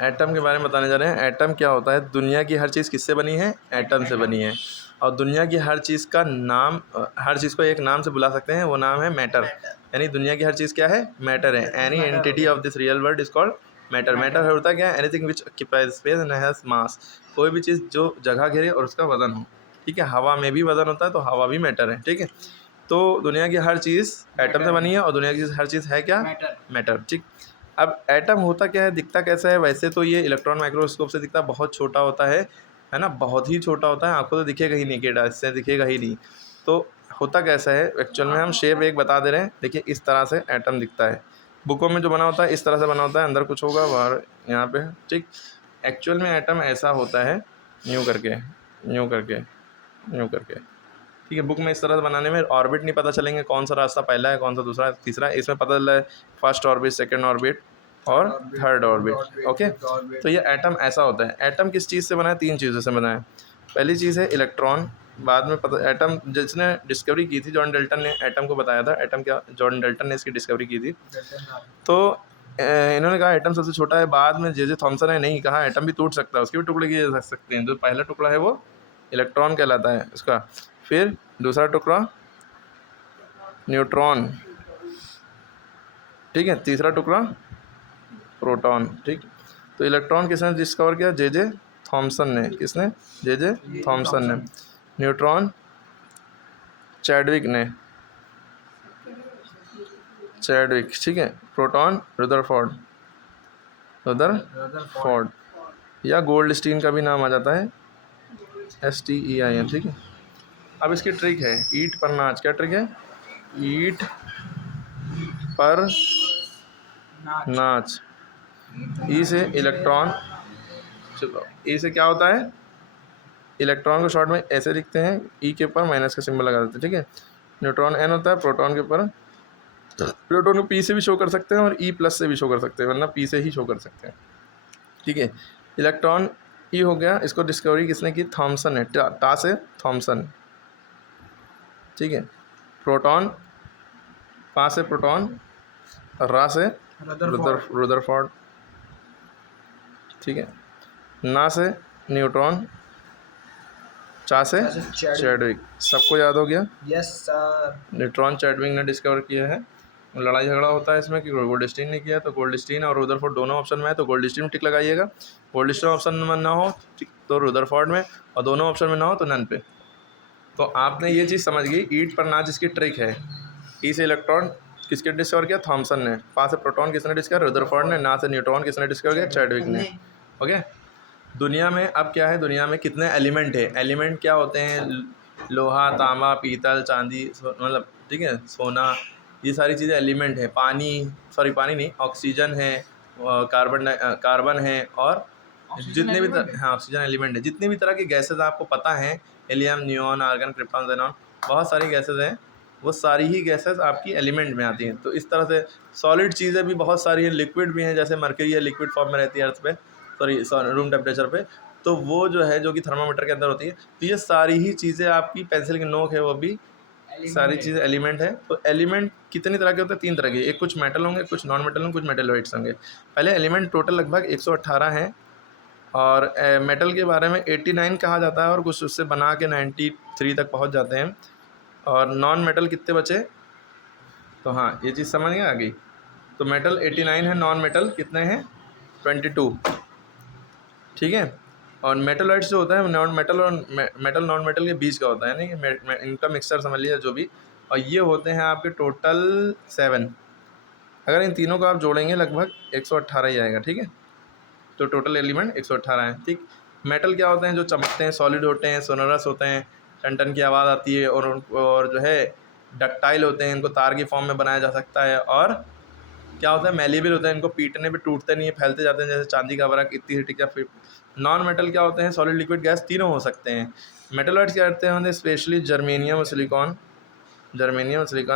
Atom के बारे में बताने जा रहे हैं। एटम क्या होता है? दुनिया की हर चीज़ किससे बनी है? एटम से बनी है। और दुनिया की हर चीज़ का नाम, हर चीज़ को एक नाम से बुला सकते हैं, वो नाम है मैटर। यानी दुनिया की हर चीज़ क्या है? मैटर है। Any entity of this real world is called matter. Matter होता है क्या? Anything which occupies space and has मास। कोई भी चीज़ जो जगह घेरे और उसका वजन हो। ठीक है, हवा में भी वजन होता है, तो हवा भी मैटर है। ठीक है, तो दुनिया की हर चीज़ एटम से बनी है और दुनिया की हर चीज़ है क्या? मैटर। ठीक, अब एटम होता क्या है, दिखता कैसा है? वैसे तो ये इलेक्ट्रॉन माइक्रोस्कोप से दिखता बहुत छोटा होता है ना, बहुत ही छोटा होता है, आंखों तो दिखेगा ही नहीं, केडा इससे दिखेगा ही नहीं। तो होता कैसा है एक्चुअल में, हम शेप एक बता दे रहे हैं। देखिए इस तरह से एटम दिखता है, बुकों में जो बना होता है इस तरह से बना होता है, अंदर कुछ होगा बाहर यहाँ पे। ठीक, एक्चुअल में एटम ऐसा होता है, यूँ करके यूँ करके यूँ करके। ठीक है, बुक में इस तरह से बनाने में ऑर्बिट नहीं पता चलेंगे, कौन सा रास्ता पहला है, कौन सा दूसरा है, तीसरा है। इसमें पता चल रहा है फर्स्ट ऑर्बिट, सेकंड ऑर्बिट और थर्ड ऑर्बिट। ओके, तो ये एटम ऐसा होता है। एटम किस चीज़ से बना है? 3 चीज़ों से बना है। पहली चीज़ है इलेक्ट्रॉन। बाद में पता, एटम जिसने डिस्कवरी की थी, जॉन डाल्टन ने एटम को बताया था। एटम क्या, जॉन डाल्टन ने इसकी डिस्कवरी की थी। तो इन्होंने कहा एटम सबसे छोटा है। बाद में जे थॉमसन ने नहीं कहा एटम भी टूट सकता है, उसके भी टुकड़े किए जा सकते हैं। जो पहला टुकड़ा है वो इलेक्ट्रॉन कहलाता है उसका। फिर दूसरा टुकड़ा न्यूट्रॉन। ठीक है, तीसरा टुकड़ा प्रोटॉन। ठीक, तो इलेक्ट्रॉन किसने डिस्कवर किया? जे थॉमसन ने। किसने? जे थॉमसन ने। न्यूट्रॉन चैडविक ने, चैडविक। ठीक है, प्रोटॉन रदरफोर्ड या गोल्डस्टीन का भी नाम आ जाता है, STEIN। ठीक है, अब इसकी ट्रिक है ईट पर नाच। क्या ट्रिक है? ईट पर नाच। ई से इलेक्ट्रॉन, चलो ई से क्या होता है? इलेक्ट्रॉन को शॉर्ट में ऐसे लिखते हैं, ई के ऊपर माइनस का सिंबल लगा देते हैं। ठीक है, न्यूट्रॉन N होता है, प्रोटॉन के ऊपर, प्रोटॉन को P से भी शो कर सकते हैं और E प्लस से भी शो कर सकते हैं, वरना P से ही शो कर सकते हैं। ठीक है, इलेक्ट्रॉन E हो गया। इसको डिस्कवरी किसने की? थॉमसन ने। टा से थॉमसन। ठीक है, प्रोटॉन, पा से प्रोटॉन, रा से रुदरफोर्ड। ठीक है, ना से न्यूट्रॉन, चा से चैडविक। सबको याद हो गया? Yes sir. न्यूट्रॉन चैडविक ने डिस्कवर किया है। लड़ाई झगड़ा होता है इसमें कि गोल्डस्टीन ने किया, तो गोल्डस्टीन और रुदरफोर्ड दोनों ऑप्शन में है, तो गोल्डस्टीन में टिक लगाइएगा। गोल्डस्टीन ऑप्शन में ना हो तो रुदरफोर्ड में, और दोनों ऑप्शन में ना हो तो नन पे। तो आपने ये चीज़ समझ गई, ईट पर नाच इसकी ट्रिक है। ई से इलेक्ट्रॉन किसके डिस्कवर किया? थॉमसन ने। पा से प्रोटॉन किसने डिस्कवर? रुदरफोर्ड ने। ना से न्यूट्रॉन किसने डिस्कवर किया? चैडविक ने। ओके, दुनिया में अब क्या है? दुनिया में कितने एलिमेंट है? एलिमेंट क्या होते हैं? लोहा, तांबा, पीतल, चांदी, मतलब ठीक है, सोना, ये सारी चीज़ें एलिमेंट है। पानी, सॉरी पानी नहीं, ऑक्सीजन है, कार्बन है, और जितने भी हाँ ऑक्सीजन एलिमेंट है। जितनी भी तरह की गैसेज आपको पता है, helium, neon, argon, krypton, xenon, बहुत सारी गैसेज हैं, वो सारी ही गैसेज आपकी एलिमेंट में आती हैं। तो इस तरह से सॉलिड चीज़ें भी बहुत सारी हैं, लिक्विड भी हैं, जैसे मरकरी है, लिक्विड फॉर्म में रहती है अर्थ पे, सॉरी रूम टेम्परेचर पे, तो वो जो है, जो कि थर्मामीटर के अंदर होती है। तो ये सारी ही चीज़ें, आपकी पेंसिल की नोक है वो भी सारी चीज़ें एलिमेंट है। तो एलिमेंट कितनी तरह के होते हैं? 3 तरह के। एक कुछ मेटल होंगे, कुछ नॉन मेटल होंगे, कुछ मेटलॉइड्स होंगे। पहले एलिमेंट टोटल लगभग 118 हैं, और मेटल के बारे में 89 कहा जाता है, और कुछ उससे बना के 93 तक पहुंच जाते हैं। और नॉन मेटल कितने बचे? तो हाँ, ये चीज़ समझ गए आ गई। तो मेटल 89 है, नॉन मेटल कितने हैं? 22। ठीक है, और मेटलॉइड्स जो होता है नॉन मेटल और मेटल नॉन मेटल के बीच का होता है, नहीं इनका मिक्सचर समझ लीजिए जो भी। और ये होते हैं आपके टोटल 7। अगर इन तीनों को आप जोड़ेंगे लगभग 118 ही आएगा। ठीक है, तो टोटल एलिमेंट 118 है। ठीक, मेटल क्या होते हैं? जो चमकते हैं, सॉलिड होते हैं, सोनरस होते हैं, टन टन की आवाज़ आती है, और जो है डक्टाइल होते हैं, इनको तार की फॉर्म में बनाया जा सकता है। और क्या होता है? मैलेबल होते हैं, इनको पीटने पे टूटते नहीं है, फैलते जाते हैं, जैसे चांदी का वरक, इतनी हिट क्या। फिर नॉन मेटल क्या होते हैं? सॉलिड, लिक्विड, गैस, तीनों हो सकते हैं। मेटलॉइड्स क्या करते हैं? स्पेशली जर्मेनियम और सिलिकॉन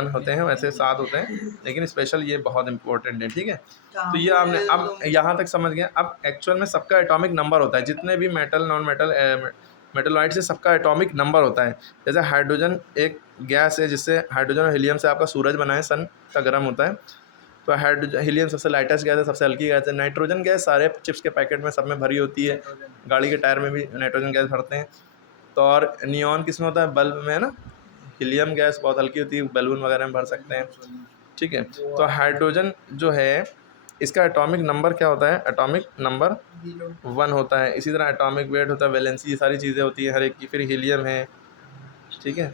होते हैं, वैसे 7 होते हैं, लेकिन स्पेशल ये बहुत इंपॉर्टेंट है। ठीक है, तो ये आपने अब यहाँ तक समझ गए। अब एक्चुअल में सबका एटॉमिक नंबर होता है, जितने भी मेटल नॉन मेटल मेटलॉइड से सबका एटॉमिक नंबर होता है। जैसे हाइड्रोजन एक गैस है, जिससे हाइड्रोजन और हीलियम से आपका सूरज बना है, सन का गर्म होता है। तो हाइड्रोजन हीलियम सबसे लाइटेस्ट गैस है, सबसे हल्की गैस है। नाइट्रोजन गैस सारे चिप्स के पैकेट में सब में भरी होती है, गाड़ी के टायर में भी नाइट्रोजन गैस भरते हैं। तो और नियॉन किस में होता है, बल्ब में है ना। हीलियम गैस बहुत हल्की होती है, बैलून वगैरह में भर सकते हैं, ठीक है। तो हाइड्रोजन जो है इसका एटॉमिक नंबर क्या होता है, एटॉमिक नंबर 1 होता है। इसी तरह एटॉमिक वेट होता है, वैलेंसी, ये सारी चीज़ें होती है हर एक की। फिर हीलियम है, ठीक है,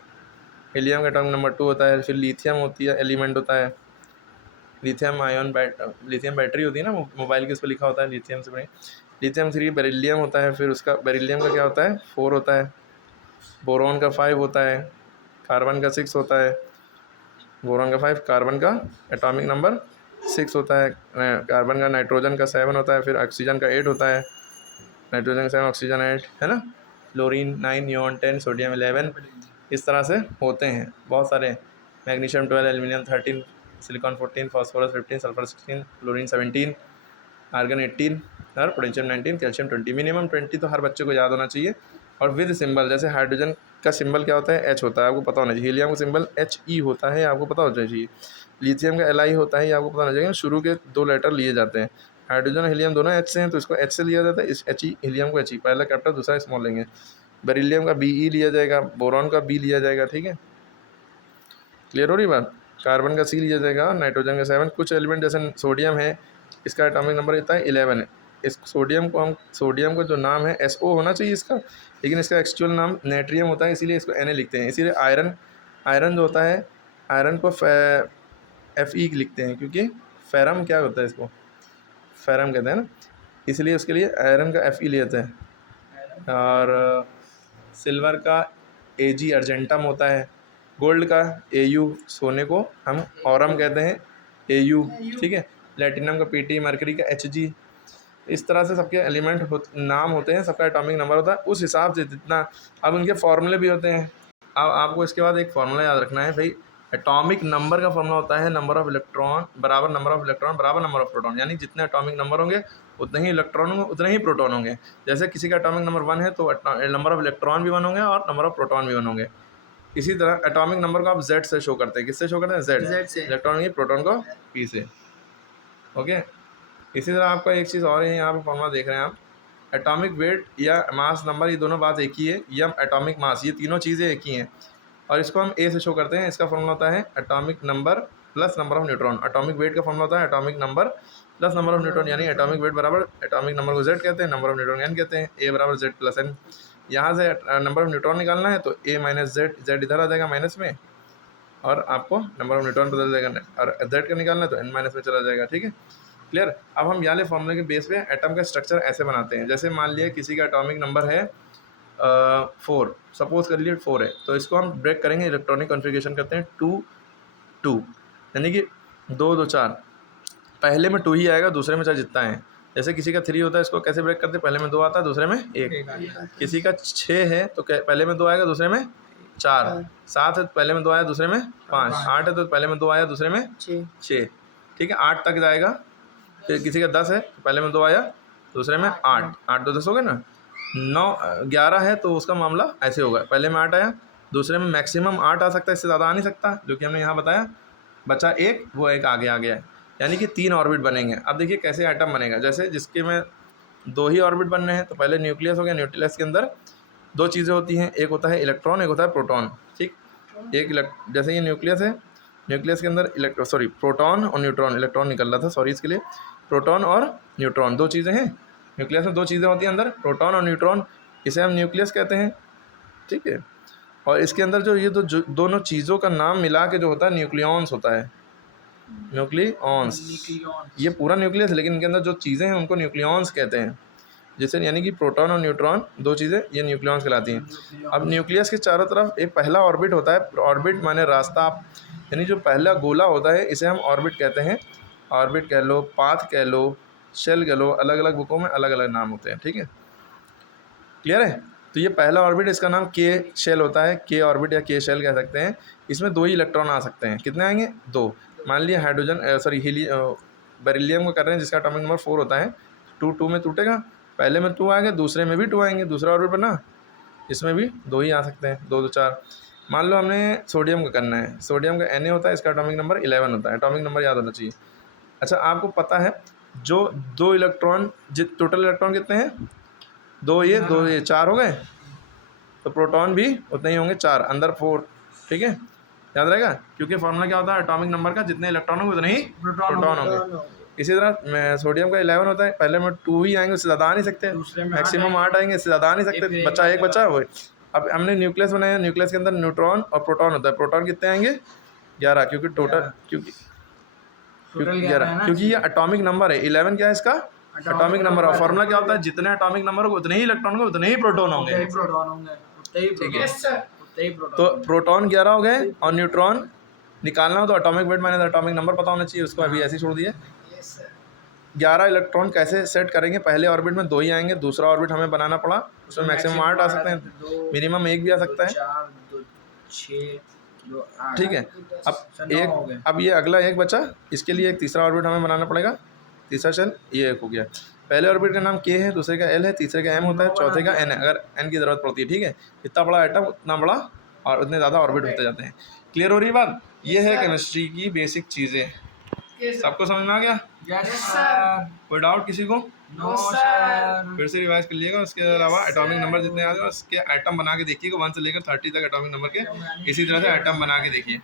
हीलियम का एटॉमिक नंबर 2 होता है। फिर लिथियम होती है, एलिमेंट होता है, लिथियम आयन लिथियम बैटरी होती है ना मोबाइल की, उस पर लिखा होता है लिथियम से बनी। लिथियम 3 बेरिलियम होता है, फिर उसका बेरिलियम का क्या होता है 4 होता है, बोरॉन का 5 होता है, कार्बन का 6 होता है, बोरॉन का 5, कार्बन का एटॉमिक नंबर 6 होता है, कार्बन का नाइट्रोजन का 7 होता है, फिर ऑक्सीजन का 8 होता है, नाइट्रोजन का 7, ऑक्सीजन 8 है ना, क्लोरीन 9, नियॉन 10, सोडियम 11, इस तरह से होते हैं बहुत सारे। Magnesium 12, aluminium 13, silicon 14, phosphorus 15, sulphur 16, chlorine 17, argon 18 और पोटेशियम 19, कैल्शियम 20। मिनिमम 20 तो हर बच्चे को याद होना चाहिए। और विद सिंबल, जैसे हाइड्रोजन का सिंबल क्या होता है, H होता है, आपको पता होना चाहिए। हीलियम का सिंबल HE होता है, आपको पता होना चाहिए। लिथियम का Li होता है, ये आपको पता होना चाहिए। शुरू के 2 लेटर लिए जाते हैं। हाइड्रोजन और हीलियम दोनों H से हैं, तो इसको H से लिया जाता है, इस HE हीलियम को HE, पहला कैपिटल दूसरा स्मॉल लेंगे। बेरिलियम का BE लिया जाएगा, बोरॉन का B लिया जाएगा, ठीक है, क्लियर हो रही बात। कार्बन का C लिया जाएगा, नाइट्रोजन का 7। कुछ एलिमेंट जैसे सोडियम है, इसका एटॉमिक नंबर इतना है 11 है। इस सोडियम को जो नाम है SO होना चाहिए इसका, लेकिन इसका एक्चुअल नाम नेट्रियम होता है, इसीलिए इसको Na लिखते हैं। इसीलिए आयरन जो होता है, आयरन को Fe लिखते हैं, क्योंकि फेरम क्या होता है, इसको फेरम कहते हैं ना, इसलिए उसके लिए आयरन का Fe लेते हैं। और सिल्वर का Ag अर्जेंटम होता है। गोल्ड का Au, सोने को हम औरम कहते हैं, Au, ठीक है। प्लेटिनम का Pt, मरकरी का Hg। इस तरह से सबके एलिमेंट नाम होते हैं, सबका एटॉमिक नंबर होता है उस हिसाब से जितना। अब उनके फॉर्मूले भी होते हैं। अब आपको इसके बाद एक फार्मूला याद रखना है भाई, एटॉमिक नंबर का फॉर्मूला होता है नंबर ऑफ इलेक्ट्रॉन बराबर नंबर ऑफ इलेक्ट्रॉन बराबर नंबर ऑफ प्रोटॉन। यानी जितने एटॉमिक नंबर होंगे उतने ही इलेक्ट्रॉन होंगे, उतने ही प्रोटॉन होंगे। जैसे किसी का एटॉमिक नंबर 1 है तो नंबर ऑफ इलेक्ट्रॉन भी 1 होंगे और नंबर ऑफ प्रोटॉन भी 1 होंगे। इसी तरह एटॉमिक नंबर को आप Z से शो करते हैं, किससे शो करते हैं, Z से, इलेक्ट्रॉन की, प्रोटॉन को P से, ओके। इसी तरह आपका एक चीज़ और है, यहाँ पर फॉर्मूला देख रहे हैं आप, एटॉमिक वेट या मास नंबर, ये दोनों बात एक ही है। या एटॉमिक मास, ये तीनों चीज़ें एक ही हैं, और इसको हम A से शो करते हैं। इसका फॉर्मूला होता है atomic number plus number of neutron. Atomic weight का फॉर्मूला होता है atomic number plus number of neutron, यानी एटॉमिक वेट बराबर एटॉमिक नंबर को Z कहते हैं, नंबर ऑफ न्यूट्रॉन N कहते हैं, A बराबर Z प्लस N। यहाँ से नंबर ऑफ न्यूट्रॉन निकालना है तो A माइनस Z इधर आ जाएगा माइनस में, और आपको नंबर ऑफ न्यूट्रॉन बदल जाएगा, और Z का निकालना है तो N माइनस में चला जाएगा, ठीक है, क्लियर। अब हम यहाँ फॉर्मूले के बेस पे एटम का स्ट्रक्चर ऐसे बनाते हैं। जैसे मान लिया किसी का एटॉमिक नंबर है 4, सपोज कर लिए 4 है, तो इसको हम ब्रेक करेंगे, इलेक्ट्रॉनिक कॉन्फ़िगरेशन करते हैं 2 2, यानी कि 2 2 4, पहले में 2 ही आएगा, दूसरे में चाहे जितना है। जैसे किसी का 3 होता है, इसको कैसे ब्रेक करते हैं, पहले में 2 आता है, दूसरे में 1। किसी का 6 है तो पहले में 2 आएगा, दूसरे में 4। 7 है तो पहले में 2 आया, दूसरे में 5। 8 है तो पहले में 2 आया, दूसरे में 6, ठीक है, 8 तक जाएगा। फिर किसी का 10 है तो पहले में 2 आया, दूसरे में 8, 8 2 10 हो गए ना। 9 11 है तो उसका मामला ऐसे होगा, पहले में 8 आया, दूसरे में मैक्सिमम 8 आ सकता है, इससे ज़्यादा आ नहीं सकता, जो कि हमने यहाँ बताया। बचा एक, वो एक आगे आ गया है, यानी कि 3 ऑर्बिट बनेंगे। अब देखिए कैसे एटम बनेगा, जैसे जिसके में 2 ही ऑर्बिट बनने हैं, तो पहले न्यूक्लियस हो गया, न्यूक्लियस के अंदर 2 चीज़ें होती हैं, एक होता है इलेक्ट्रॉन, एक होता है प्रोटॉन, ठीक। जैसे ये न्यूक्लियस है, न्यूक्लियस के अंदर प्रोटॉन और न्यूट्रॉन, इलेक्ट्रॉन निकल रहा था, सॉरी इसके लिए, प्रोटॉन और न्यूट्रॉन 2 चीज़ें हैं। न्यूक्लियस में 2 चीज़ें होती हैं अंदर, प्रोटॉन और न्यूट्रॉन, इसे हम न्यूक्लियस कहते हैं, ठीक है। और इसके अंदर जो ये दोनों चीज़ों का नाम मिला के जो होता है न्यूक्लियॉन्स होता है, न्यूक्लियॉन्स। ये पूरा न्यूक्लियस है, लेकिन इनके अंदर जो चीज़ें हैं उनको न्यूक्लियॉन्स कहते हैं। जैसे यानी कि प्रोटॉन और न्यूट्रॉन 2 चीज़ें, ये न्यूक्लियॉन्स कहलाती हैं। अब न्यूक्लियस के चारों तरफ एक पहला ऑर्बिट होता है, ऑर्बिट माने रास्ता, यानी जो पहला गोला होता है इसे हम ऑर्बिट कहते हैं। ऑर्बिट कह लो, पाथ कह लो, शेल कह लो, अलग अलग बुकों में अलग अलग नाम होते हैं, ठीक है, क्लियर है। तो ये पहला ऑर्बिट, इसका नाम के शेल होता है, के ऑर्बिट या के शेल कह सकते हैं। इसमें 2 ही इलेक्ट्रॉन आ सकते हैं, कितने आएंगे, 2। मान लिया हाइड्रोजन बेरिलियम को कर रहे हैं, जिसका एटॉमिक नंबर 4 होता है, 2 2 में टूटेगा, पहले में 2 आएंगे, दूसरे में भी 2 आएंगे, दूसरा ऑर्बिट बना, इसमें भी 2 ही आ सकते हैं, 2 2 4। मान लो हमने सोडियम का करना है, सोडियम का Na होता है, इसका एटॉमिक नंबर 11 होता है, एटॉमिक नंबर याद होना चाहिए। अच्छा आपको पता है जो 2 इलेक्ट्रॉन टोटल इलेक्ट्रॉन कितने हैं, 2 ये 4 हो गए, तो प्रोटॉन भी उतने ही होंगे 4, अंदर 4, ठीक है, याद रहेगा, क्योंकि फॉर्मूला क्या होता है एटॉमिक नंबर का, जितने इलेक्ट्रॉन होंगे उतने ही प्रोटॉन होंगे। इसी तरह सोडियम का 11 होता है, पहले में 2 ही आएंगे, उससे ज़्यादा आ नहीं सकते, मैक्सिमम 8 आएंगे, इससे ज़्यादा आ नहीं सकते, बच्चा एक बच्चा वो। अब हमने न्यूक्लियस बनाया, न्यूक्लियस के अंदर न्यूट्रॉन और प्रोटॉन होता है, प्रोटॉन कितने आएंगे 11, क्योंकि टोटल क्योंकि 11 क्योंकि ये एटॉमिक नंबर है, 11 क्या है इसका एटॉमिक नंबर। और फॉर्मूला क्या होता है, जितने एटॉमिक नंबर होंगे उतने ही इलेक्ट्रॉन होंगे, उतने ही प्रोटॉन होंगे, ठीक है। तो प्रोटॉन 11 हो गए और न्यूट्रॉन निकालना हो तो atomic weight minus atomic number पता होना चाहिए, उसको अभी ऐसे ही छोड़ दिए। 11 इलेक्ट्रॉन कैसे सेट करेंगे, पहले ऑर्बिट में 2 ही आएंगे, दूसरा ऑर्बिट हमें बनाना पड़ा, उसमें मैक्सिमम 8 आ सकते हैं, मिनिमम 1 भी आ सकता है, ठीक है। अब ये अगला एक बचा, इसके लिए एक तीसरा ऑर्बिट हमें बनाना पड़ेगा, तीसरा चल ये एक हो गया, पहले ऑर्बिट का नाम के है, दूसरे का एल है, तीसरे का एम होता है, चौथे का एन है, अगर एन की ज़रूरत पड़ती है, ठीक है। जितना बड़ा एटम उतना बड़ा और उतने ज़्यादा ऑर्बिट होते जाते हैं। क्लियर हो रही बात, ये है केमिस्ट्री की बेसिक चीज़ें, सबको समझ में आ गया? कोई डाउट किसी को? No sir. फिर से रिवाइज कर लीजिएगा। उसके अलावा एटॉमिक नंबर जितने आ गए उसके एटम बना के देखिएगा, 1 से लेकर 30 तक एटॉमिक नंबर के, इसी तरह से एटम बना के देखिए।